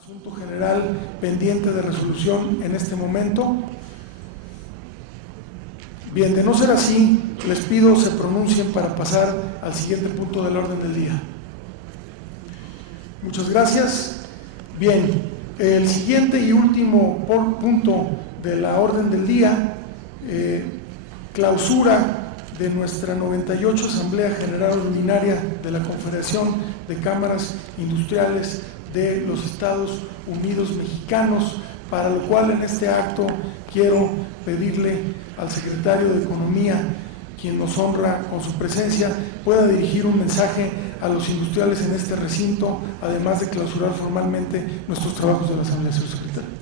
Asunto general pendiente de resolución en este momento. Bien, de no ser así, les pido se pronuncien para pasar al siguiente punto del orden del día. Muchas gracias. Bien, el siguiente y último punto de la orden del día, clausura de nuestra 98 Asamblea General Ordinaria de la Confederación de Cámaras Industriales de los Estados Unidos Mexicanos, para lo cual en este acto quiero pedirle al secretario de Economía, quien nos honra con su presencia, pueda dirigir un mensaje a los industriales en este recinto, además de clausurar formalmente nuestros trabajos de la Asamblea. Señor secretario.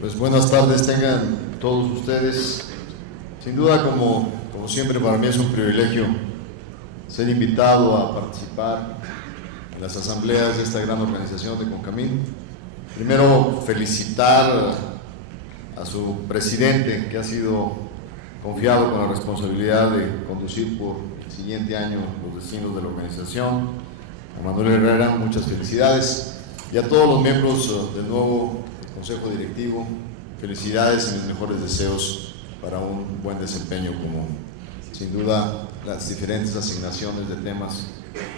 Pues buenas tardes tengan todos ustedes. Sin duda, como siempre, para mí es un privilegio ser invitado a participar en las asambleas de esta gran organización de CONCAMIN. Primero, felicitar a su presidente, que ha sido confiado con la responsabilidad de conducir por el siguiente año los destinos de la organización. A Manuel Herrera, muchas felicidades. Y a todos los miembros del nuevo Consejo Directivo, felicidades y mis mejores deseos para un buen desempeño, como sin duda las diferentes asignaciones de temas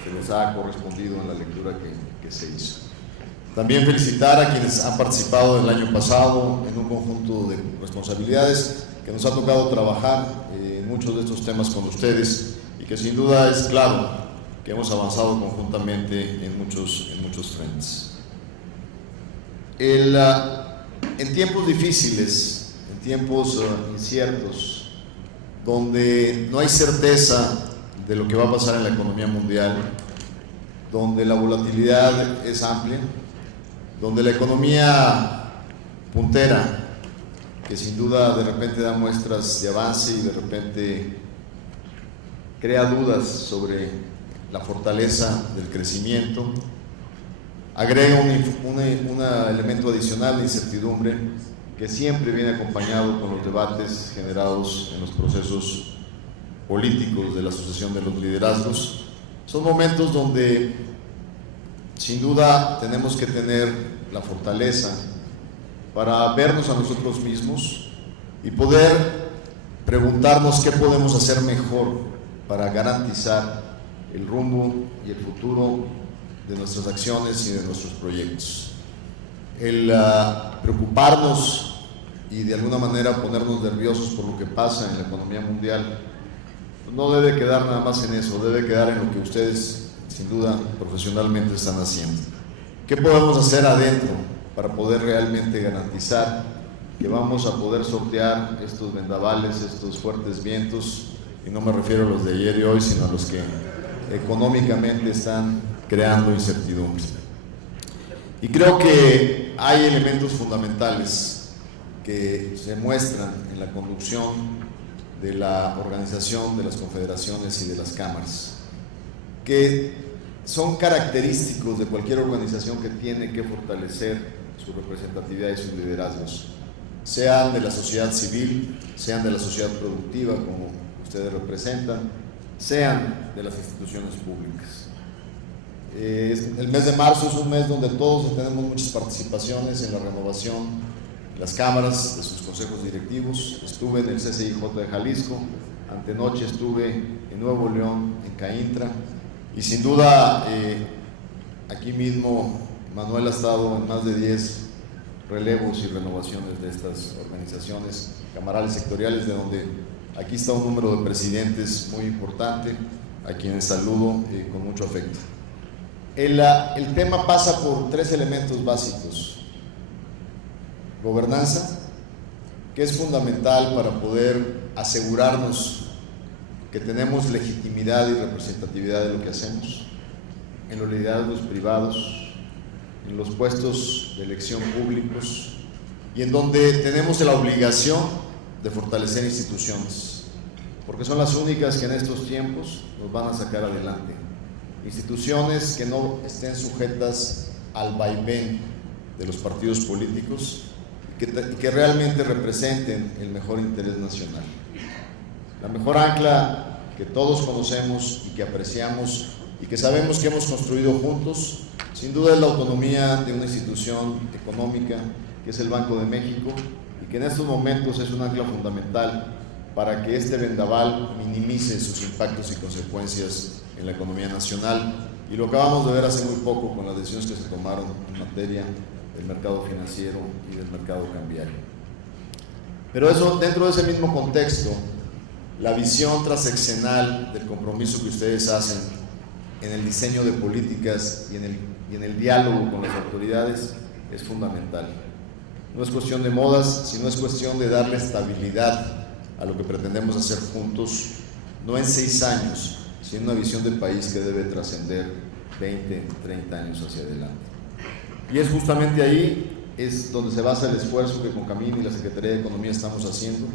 se les ha correspondido en la lectura que se hizo. También felicitar a quienes han participado el año pasado en un conjunto de responsabilidades que nos ha tocado trabajar en muchos de estos temas con ustedes y que sin duda es claro que hemos avanzado conjuntamente en muchos frentes. En tiempos difíciles, en tiempos inciertos, donde no hay certeza de lo que va a pasar en la economía mundial, donde la volatilidad es amplia, donde la economía puntera, que sin duda de repente da muestras de avance y de repente crea dudas sobre la fortaleza del crecimiento, agrega un elemento adicional de incertidumbre que siempre viene acompañado con los debates generados en los procesos políticos de la sucesión de los liderazgos. Son momentos donde sin duda tenemos que tener la fortaleza para vernos a nosotros mismos y poder preguntarnos qué podemos hacer mejor para garantizar el rumbo y el futuro de nuestras acciones y de nuestros proyectos. El preocuparnos y de alguna manera ponernos nerviosos por lo que pasa en la economía mundial no debe quedar nada más en eso, debe quedar en lo que ustedes sin duda profesionalmente están haciendo. ¿Qué podemos hacer adentro para poder realmente garantizar que vamos a poder sortear estos vendavales, estos fuertes vientos? Y no me refiero a los de ayer y hoy, sino a los que económicamente están creando incertidumbre. Y creo que hay elementos fundamentales que se muestran en la conducción de la organización de las confederaciones y de las cámaras, que son característicos de cualquier organización que tiene que fortalecer su representatividad y sus liderazgos, sean de la sociedad civil, sean de la sociedad productiva, como ustedes representan, sean de las instituciones públicas. El mes de marzo es un mes donde todos tenemos muchas participaciones en la renovación de las cámaras, de sus consejos directivos. Estuve en el CCIJ de Jalisco, antenoche estuve en Nuevo León, en CAINTRA, y sin duda aquí mismo Manuel ha estado en más de 10 relevos y renovaciones de estas organizaciones camarales sectoriales, de donde aquí está un número de presidentes muy importante, a quienes saludo con mucho afecto. El tema pasa por 3 elementos básicos: gobernanza, que es fundamental para poder asegurarnos que tenemos legitimidad y representatividad de lo que hacemos en los liderazgos privados, en los puestos de elección públicos, y en donde tenemos la obligación de fortalecer instituciones, porque son las únicas que en estos tiempos nos van a sacar adelante. instituciones que no estén sujetas al vaivén de los partidos políticos y que realmente representen el mejor interés nacional. La mejor ancla que todos conocemos y que apreciamos y que sabemos que hemos construido juntos, sin duda es la autonomía de una institución económica que es el Banco de México y que en estos momentos es un ancla fundamental para que este vendaval minimice sus impactos y consecuencias en la economía nacional. Y lo acabamos de ver hace muy poco con las decisiones que se tomaron en materia del mercado financiero y del mercado cambiario. Pero eso, dentro de ese mismo contexto, la visión transeccional del compromiso que ustedes hacen en el diseño de políticas y en el diálogo con las autoridades es fundamental. No es cuestión de modas, sino es cuestión de darle estabilidad a lo que pretendemos hacer juntos, no en 6 años, sino una visión del país que debe trascender 20, 30 años hacia adelante. Y es justamente ahí es donde se basa el esfuerzo que Concamín y la Secretaría de Economía estamos haciendo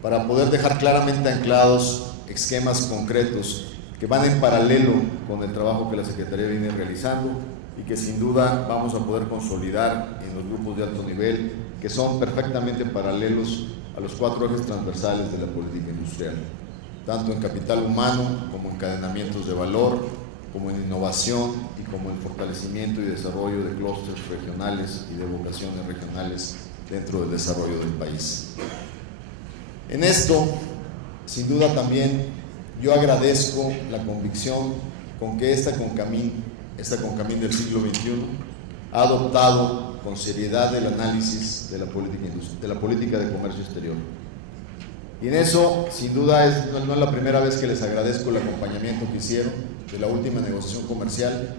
para poder dejar claramente anclados esquemas concretos que van en paralelo con el trabajo que la Secretaría viene realizando y que sin duda vamos a poder consolidar en los grupos de alto nivel que son perfectamente paralelos a los 4 ejes transversales de la política industrial, tanto en capital humano como en encadenamientos de valor, como en innovación y como en fortalecimiento y desarrollo de clústeres regionales y de vocaciones regionales dentro del desarrollo del país. En esto, sin duda también, yo agradezco la convicción con que esta Concamín del siglo XXI ha adoptado con seriedad el análisis de la política de comercio exterior. Y en eso, sin duda, no es la primera vez que les agradezco el acompañamiento que hicieron de la última negociación comercial,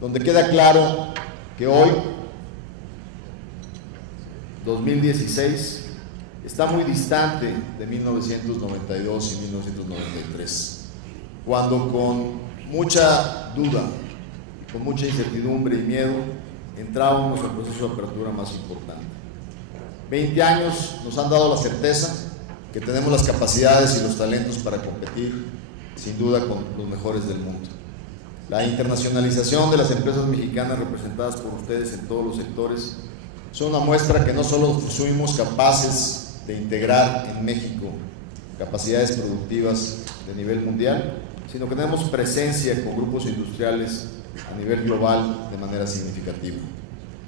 donde queda claro que hoy, 2016, está muy distante de 1992 y 1993, cuando con mucha duda, con mucha incertidumbre y miedo, entrábamos al proceso de apertura más importante. 20 años nos han dado la certeza que tenemos las capacidades y los talentos para competir, sin duda, con los mejores del mundo. La internacionalización de las empresas mexicanas representadas por ustedes en todos los sectores son una muestra que no solo fuimos capaces de integrar en México capacidades productivas de nivel mundial, sino que tenemos presencia con grupos industriales a nivel global de manera significativa,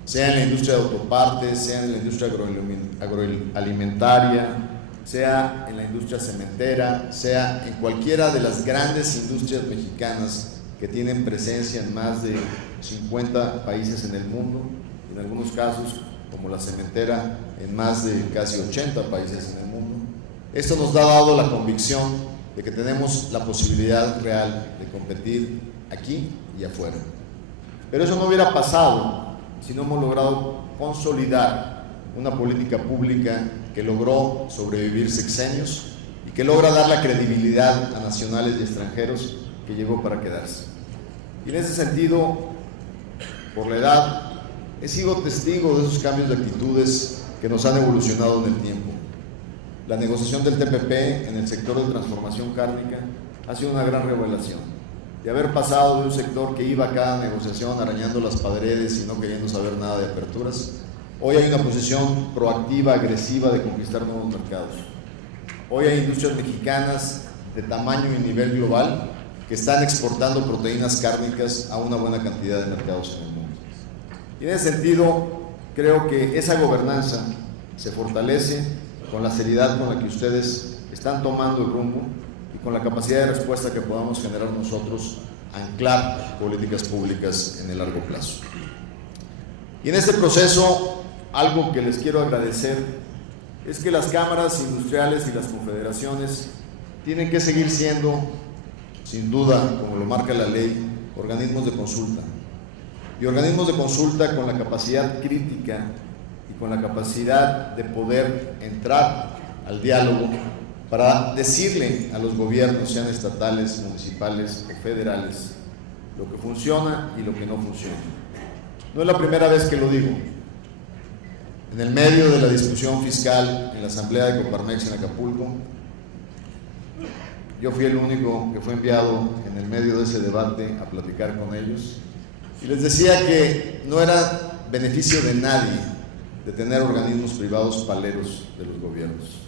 sea en la industria de autopartes, sea en la industria agroalimentaria, sea en la industria cementera, sea en cualquiera de las grandes industrias mexicanas que tienen presencia en más de 50 países en el mundo, en algunos casos, como la cementera, en más de casi 80 países en el mundo. Esto nos ha dado la convicción de que tenemos la posibilidad real de competir aquí y afuera. Pero eso no hubiera pasado si no hemos logrado consolidar una política pública que logró sobrevivir sexenios y que logra dar la credibilidad a nacionales y extranjeros que llegó para quedarse. Y en ese sentido, por la edad, he sido testigo de esos cambios de actitudes que nos han evolucionado en el tiempo. La negociación del TPP en el sector de transformación cárnica ha sido una gran revelación. De haber pasado de un sector que iba a cada negociación arañando las paredes y no queriendo saber nada de aperturas, hoy hay una posición proactiva, agresiva de conquistar nuevos mercados. Hoy hay industrias mexicanas de tamaño y nivel global que están exportando proteínas cárnicas a una buena cantidad de mercados en el mundo. Y en ese sentido, creo que esa gobernanza se fortalece con la seriedad con la que ustedes están tomando el rumbo y con la capacidad de respuesta que podamos generar nosotros a anclar políticas públicas en el largo plazo. Y en este proceso, algo que les quiero agradecer es que las cámaras industriales y las confederaciones tienen que seguir siendo, sin duda, como lo marca la ley, organismos de consulta. Y organismos de consulta con la capacidad crítica y con la capacidad de poder entrar al diálogo para decirle a los gobiernos, sean estatales, municipales o federales, lo que funciona y lo que no funciona. No es la primera vez que lo digo. En el medio de la discusión fiscal en la asamblea de Coparmex en Acapulco, yo fui el único que fue enviado en el medio de ese debate a platicar con ellos y les decía que no era beneficio de nadie de tener organismos privados paleros de los gobiernos,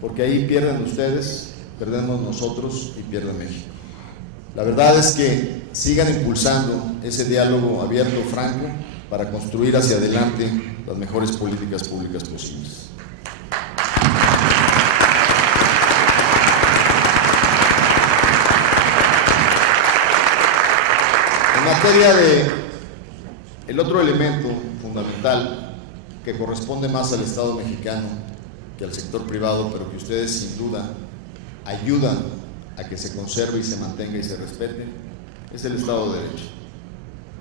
porque ahí pierden ustedes, perdemos nosotros y pierde México. La verdad es que sigan impulsando ese diálogo abierto, franco, para construir hacia adelante las mejores políticas públicas posibles. En materia de el otro elemento fundamental que corresponde más al Estado mexicano que al sector privado, pero que ustedes sin duda ayudan a que se conserve y se mantenga y se respete, es el Estado de Derecho.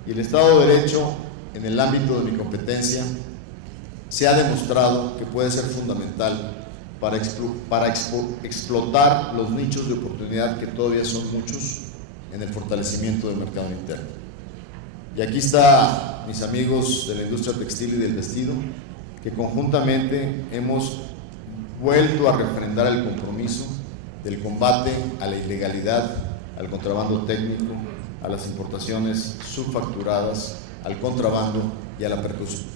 Y el Estado de Derecho, en el ámbito de mi competencia, se ha demostrado que puede ser fundamental para explotar los nichos de oportunidad que todavía son muchos en el fortalecimiento del mercado interno. Y aquí están mis amigos de la industria textil y del vestido, que conjuntamente hemos vuelto a refrendar el compromiso del combate a la ilegalidad, al contrabando técnico, a las importaciones subfacturadas, al contrabando y a la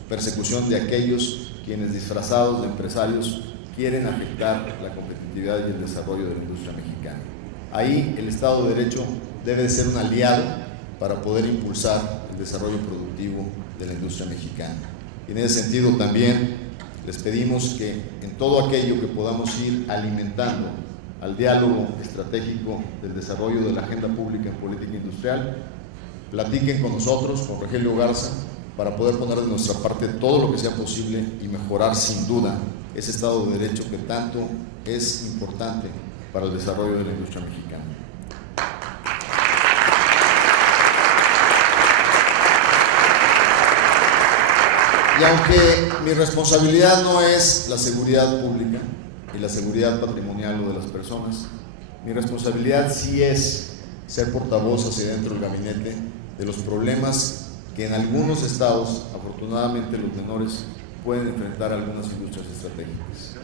persecución de aquellos quienes, disfrazados de empresarios, quieren afectar la competitividad y el desarrollo de la industria mexicana. Ahí el Estado de Derecho debe de ser un aliado para poder impulsar el desarrollo productivo de la industria mexicana. Y en ese sentido también les pedimos que en todo aquello que podamos ir alimentando al diálogo estratégico del desarrollo de la agenda pública en política industrial, platiquen con nosotros, con Rogelio Garza, para poder poner de nuestra parte todo lo que sea posible y mejorar sin duda ese Estado de Derecho que tanto es importante para el desarrollo de la industria mexicana. Y aunque mi responsabilidad no es la seguridad pública y la seguridad patrimonial o de las personas, mi responsabilidad sí es ser portavoz hacia dentro del gabinete de los problemas que en algunos estados, afortunadamente los menores, pueden enfrentar algunas industrias estratégicas.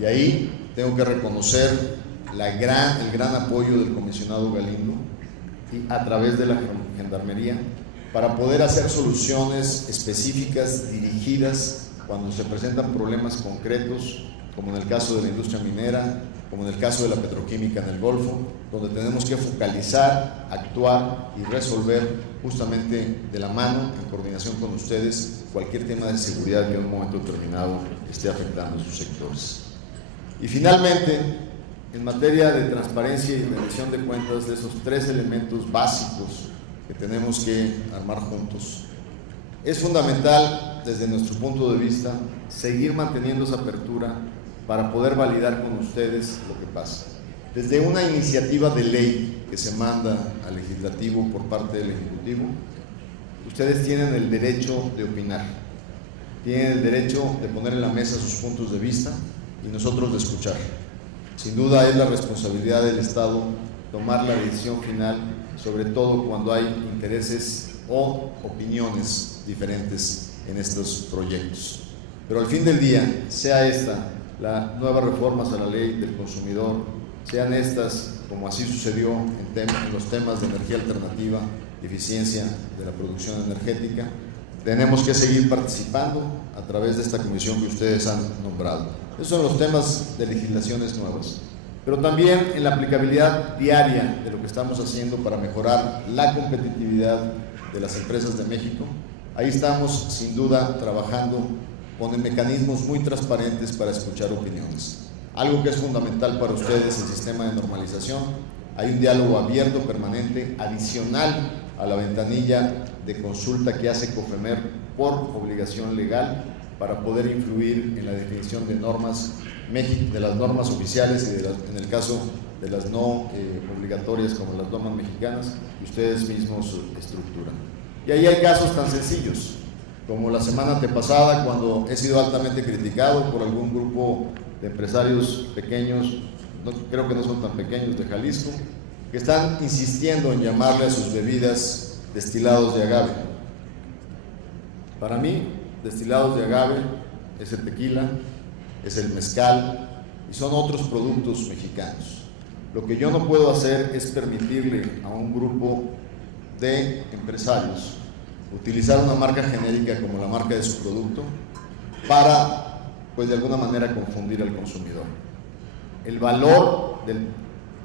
Y ahí tengo que reconocer el gran apoyo del comisionado Galindo y a través de la Gendarmería para poder hacer soluciones específicas, dirigidas, cuando se presentan problemas concretos, como en el caso de la industria minera, como en el caso de la petroquímica en el Golfo, donde tenemos que focalizar, actuar y resolver justamente de la mano, en coordinación con ustedes, cualquier tema de seguridad que en un momento determinado esté afectando a sus sectores. Y finalmente, en materia de transparencia y rendición de cuentas, de esos tres elementos básicos que tenemos que armar juntos, es fundamental, desde nuestro punto de vista, seguir manteniendo esa apertura para poder validar con ustedes lo que pasa. Desde una iniciativa de ley que se manda al legislativo por parte del ejecutivo, ustedes tienen el derecho de opinar, tienen el derecho de poner en la mesa sus puntos de vista y nosotros de escuchar. Sin duda es la responsabilidad del Estado tomar la decisión final, sobre todo cuando hay intereses o opiniones diferentes en estos proyectos. Pero al fin del día, sea esta las nuevas reformas a la ley del consumidor, sean estas, como así sucedió en los temas de energía alternativa y eficiencia de la producción energética, tenemos que seguir participando a través de esta comisión que ustedes han nombrado. Esos son los temas de legislaciones nuevas, pero también en la aplicabilidad diaria de lo que estamos haciendo para mejorar la competitividad de las empresas de México. Ahí estamos, sin duda, trabajando con mecanismos muy transparentes para escuchar opiniones. Algo que es fundamental para ustedes, el sistema de normalización. Hay un diálogo abierto, permanente, adicional a la ventanilla de consulta que hace COFEMER por obligación legal para poder influir en la definición de normas, de las normas oficiales y en el caso de las no obligatorias como las normas mexicanas, que ustedes mismos estructuran. Y ahí hay casos tan sencillos como la semana antepasada, cuando he sido altamente criticado por algún grupo de empresarios pequeños, creo que no son tan pequeños, de Jalisco, que están insistiendo en llamarle a sus bebidas destilados de agave. Para mí, destilados de agave es el tequila, es el mezcal y son otros productos mexicanos. Lo que yo no puedo hacer es permitirle a un grupo de empresarios utilizar una marca genérica como la marca de su producto para, pues de alguna manera, confundir al consumidor. El valor del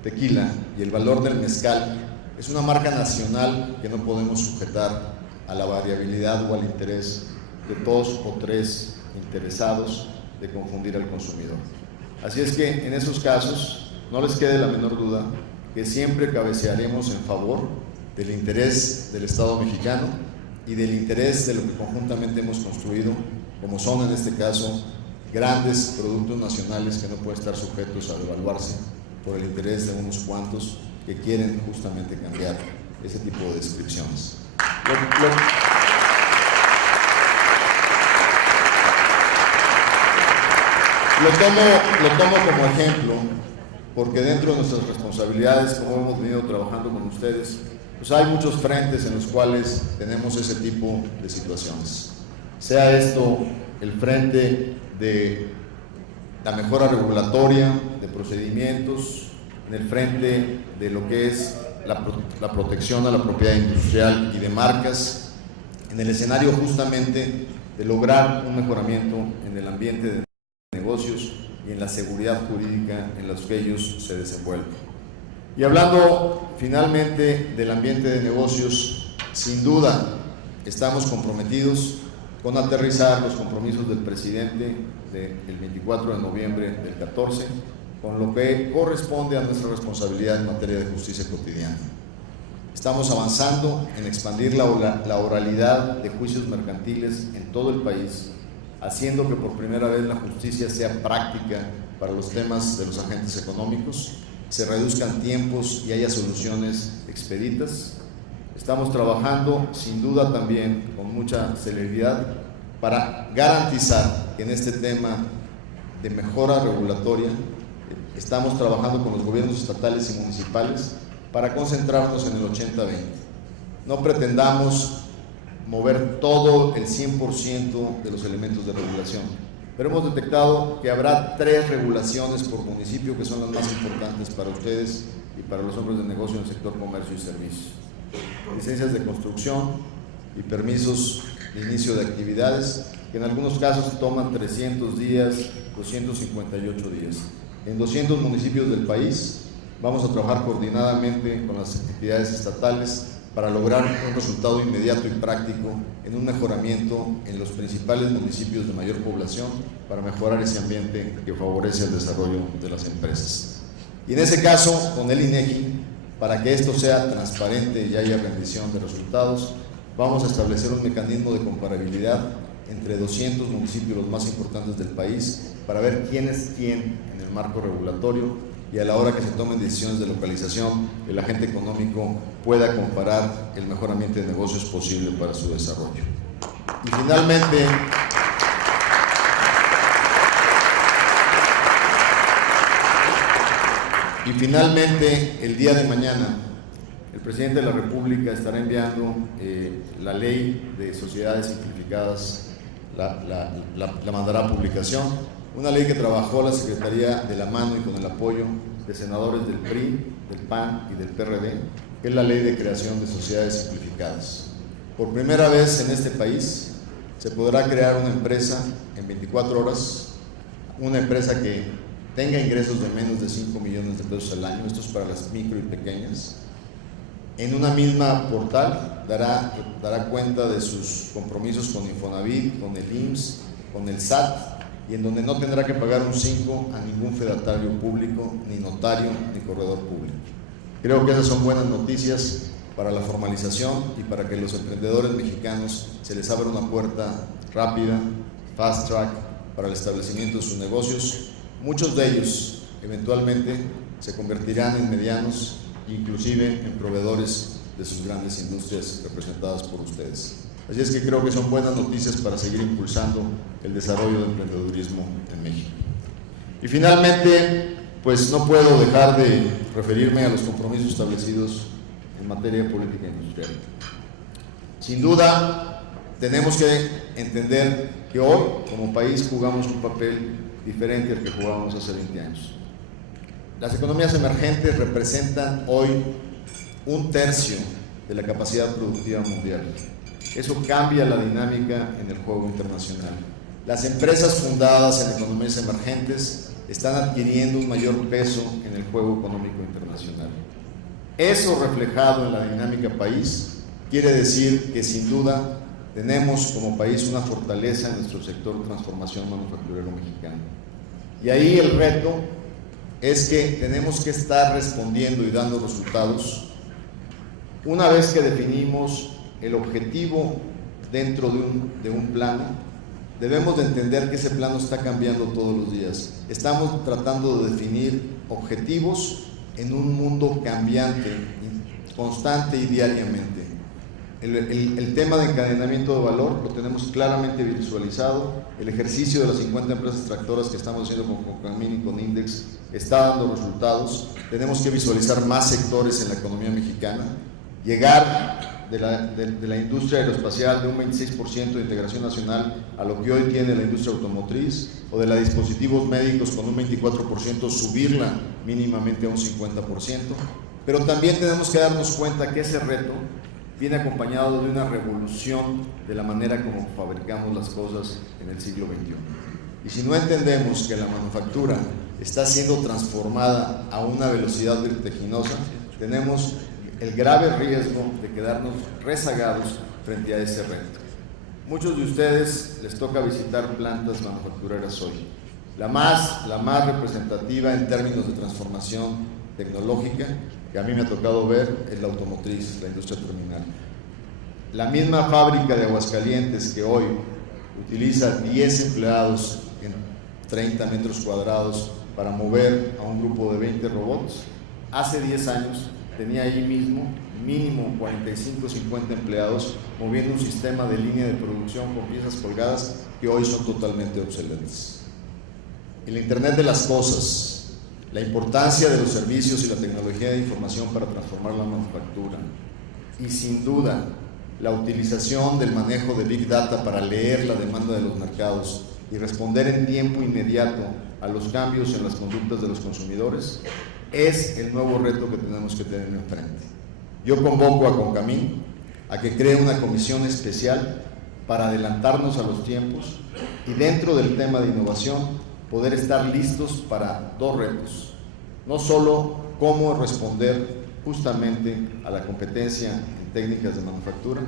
tequila y el valor del mezcal es una marca nacional que no podemos sujetar a la variabilidad o al interés de 2 o 3 interesados de confundir al consumidor. Así es que en esos casos no les quede la menor duda que siempre cabecearemos en favor del interés del Estado mexicano y del interés de lo que conjuntamente hemos construido, como son en este caso grandes productos nacionales que no pueden estar sujetos a devaluarse por el interés de unos cuantos que quieren justamente cambiar ese tipo de descripciones. Lo tomo como ejemplo porque dentro de nuestras responsabilidades, como hemos venido trabajando con ustedes, pues hay muchos frentes en los cuales tenemos ese tipo de situaciones. Sea esto el frente de la mejora regulatoria, de procedimientos, en el frente de lo que es la protección a la propiedad industrial y de marcas, en el escenario justamente de lograr un mejoramiento en el ambiente de negocios y en la seguridad jurídica en los que ellos se desenvuelven. Y hablando finalmente del ambiente de negocios, sin duda estamos comprometidos con aterrizar los compromisos del presidente del 24 de noviembre del 14, con lo que corresponde a nuestra responsabilidad en materia de justicia cotidiana. Estamos avanzando en expandir la oralidad de juicios mercantiles en todo el país, haciendo que por primera vez la justicia sea práctica para los temas de los agentes económicos, se reduzcan tiempos y haya soluciones expeditas. Estamos trabajando sin duda también con mucha celeridad para garantizar que en este tema de mejora regulatoria estamos trabajando con los gobiernos estatales y municipales para concentrarnos en el 80-20. No pretendamos mover todo el 100% de los elementos de regulación, pero hemos detectado que habrá 3 regulaciones por municipio que son las más importantes para ustedes y para los hombres de negocio en el sector comercio y servicios. Licencias de construcción y permisos de inicio de actividades, que en algunos casos toman 300 días, 258 días. En 200 municipios del país vamos a trabajar coordinadamente con las entidades estatales para lograr un resultado inmediato y práctico en un mejoramiento en los principales municipios de mayor población para mejorar ese ambiente que favorece el desarrollo de las empresas. Y en ese caso, con el INEGI, para que esto sea transparente y haya rendición de resultados, vamos a establecer un mecanismo de comparabilidad entre 200 municipios los más importantes del país para ver quién es quién en el marco regulatorio y a la hora que se tomen decisiones de localización, el agente económico pueda comparar el mejor ambiente de negocios posible para su desarrollo. Y finalmente, el día de mañana, el presidente de la República estará enviando la ley de sociedades simplificadas, la mandará a publicación. Una ley que trabajó la Secretaría de la mano y con el apoyo de senadores del PRI, del PAN y del PRD, que es la Ley de Creación de Sociedades Simplificadas. Por primera vez en este país se podrá crear una empresa en 24 horas, una empresa que tenga ingresos de menos de 5 millones de pesos al año, esto es para las micro y pequeñas. En una misma portal dará cuenta de sus compromisos con Infonavit, con el IMSS, con el SAT, y en donde no tendrá que pagar un 5 a ningún fedatario público, ni notario, ni corredor público. Creo que esas son buenas noticias para la formalización y para que los emprendedores mexicanos se les abra una puerta rápida, fast track, para el establecimiento de sus negocios. Muchos de ellos eventualmente se convertirán en medianos, inclusive en proveedores de sus grandes industrias representadas por ustedes. Así es que creo que son buenas noticias para seguir impulsando el desarrollo del emprendedurismo en México. Y finalmente, pues no puedo dejar de referirme a los compromisos establecidos en materia de política industrial. Sin duda, tenemos que entender que hoy, como país, jugamos un papel diferente al que jugábamos hace 20 años. Las economías emergentes representan hoy 1/3 de la capacidad productiva mundial. Eso cambia la dinámica en el juego internacional. Las empresas fundadas en economías emergentes están adquiriendo un mayor peso en el juego económico internacional. Eso reflejado en la dinámica país quiere decir que sin duda tenemos como país una fortaleza en nuestro sector de transformación manufacturero mexicano. Y ahí el reto es que tenemos que estar respondiendo y dando resultados. Una vez que definimos el objetivo dentro de un plano, debemos de entender que ese plano está cambiando todos los días. Estamos tratando de definir objetivos en un mundo cambiante, constante y diariamente. El tema de encadenamiento de valor lo tenemos claramente visualizado. El ejercicio de las 50 empresas tractoras que estamos haciendo con Concamín y con Index está dando resultados. Tenemos que visualizar más sectores en la economía mexicana, llegar de la industria aeroespacial de un 26% de integración nacional a lo que hoy tiene la industria automotriz, o de la dispositivos médicos con un 24%, subirla mínimamente a un 50%. Pero también tenemos que darnos cuenta que ese reto viene acompañado de una revolución de la manera como fabricamos las cosas en el siglo XXI. Y si no entendemos que la manufactura está siendo transformada a una velocidad vertiginosa, tenemos el grave riesgo de quedarnos rezagados frente a ese reto. Muchos de ustedes les toca visitar plantas manufactureras hoy. La más representativa en términos de transformación tecnológica que a mí me ha tocado ver es la automotriz, la industria terminal. La misma fábrica de Aguascalientes que hoy utiliza 10 empleados en 30 metros cuadrados para mover a un grupo de 20 robots, hace 10 años tenía ahí mismo mínimo 45 o 50 empleados moviendo un sistema de línea de producción con piezas colgadas que hoy son totalmente obsoletas. El Internet de las cosas, la importancia de los servicios y la tecnología de información para transformar la manufactura, y sin duda la utilización del manejo de Big Data para leer la demanda de los mercados y responder en tiempo inmediato a los cambios en las conductas de los consumidores, es el nuevo reto que tenemos que tener enfrente. Yo convoco a Concamín a que cree una comisión especial para adelantarnos a los tiempos y dentro del tema de innovación poder estar listos para dos retos. No solo cómo responder justamente a la competencia en técnicas de manufactura,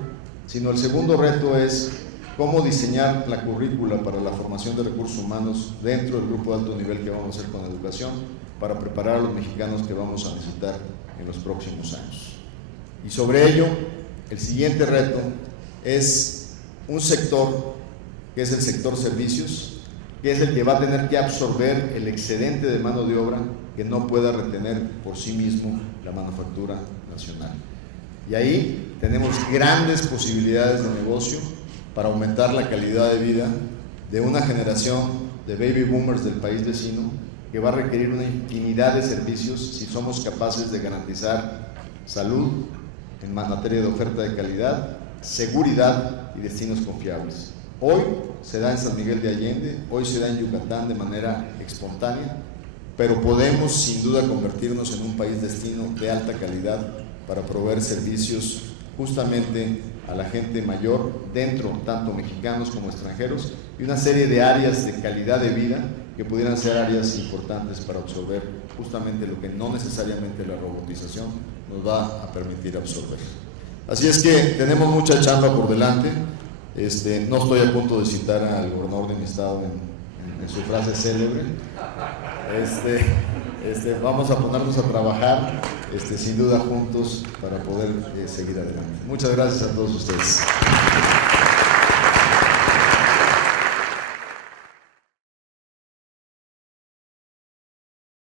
sino el segundo reto es cómo diseñar la currícula para la formación de recursos humanos dentro del grupo de alto nivel que vamos a hacer con educación para preparar a los mexicanos que vamos a necesitar en los próximos años. Y sobre ello, el siguiente reto es un sector que es el sector servicios, que es el que va a tener que absorber el excedente de mano de obra que no pueda retener por sí mismo la manufactura nacional. Y ahí tenemos grandes posibilidades de negocio para aumentar la calidad de vida de una generación de baby boomers del país vecino que va a requerir una infinidad de servicios si somos capaces de garantizar salud en materia de oferta de calidad, seguridad y destinos confiables. Hoy se da en San Miguel de Allende, hoy se da en Yucatán de manera espontánea, pero podemos sin duda convertirnos en un país destino de alta calidad para proveer servicios justamente a la gente mayor dentro, tanto mexicanos como extranjeros, y una serie de áreas de calidad de vida que pudieran ser áreas importantes para absorber justamente lo que no necesariamente la robotización nos va a permitir absorber. Así es que tenemos mucha chamba por delante. No estoy a punto de citar al gobernador de mi estado en su frase célebre. Vamos a ponernos a trabajar sin duda juntos para poder seguir adelante. Muchas gracias a todos ustedes.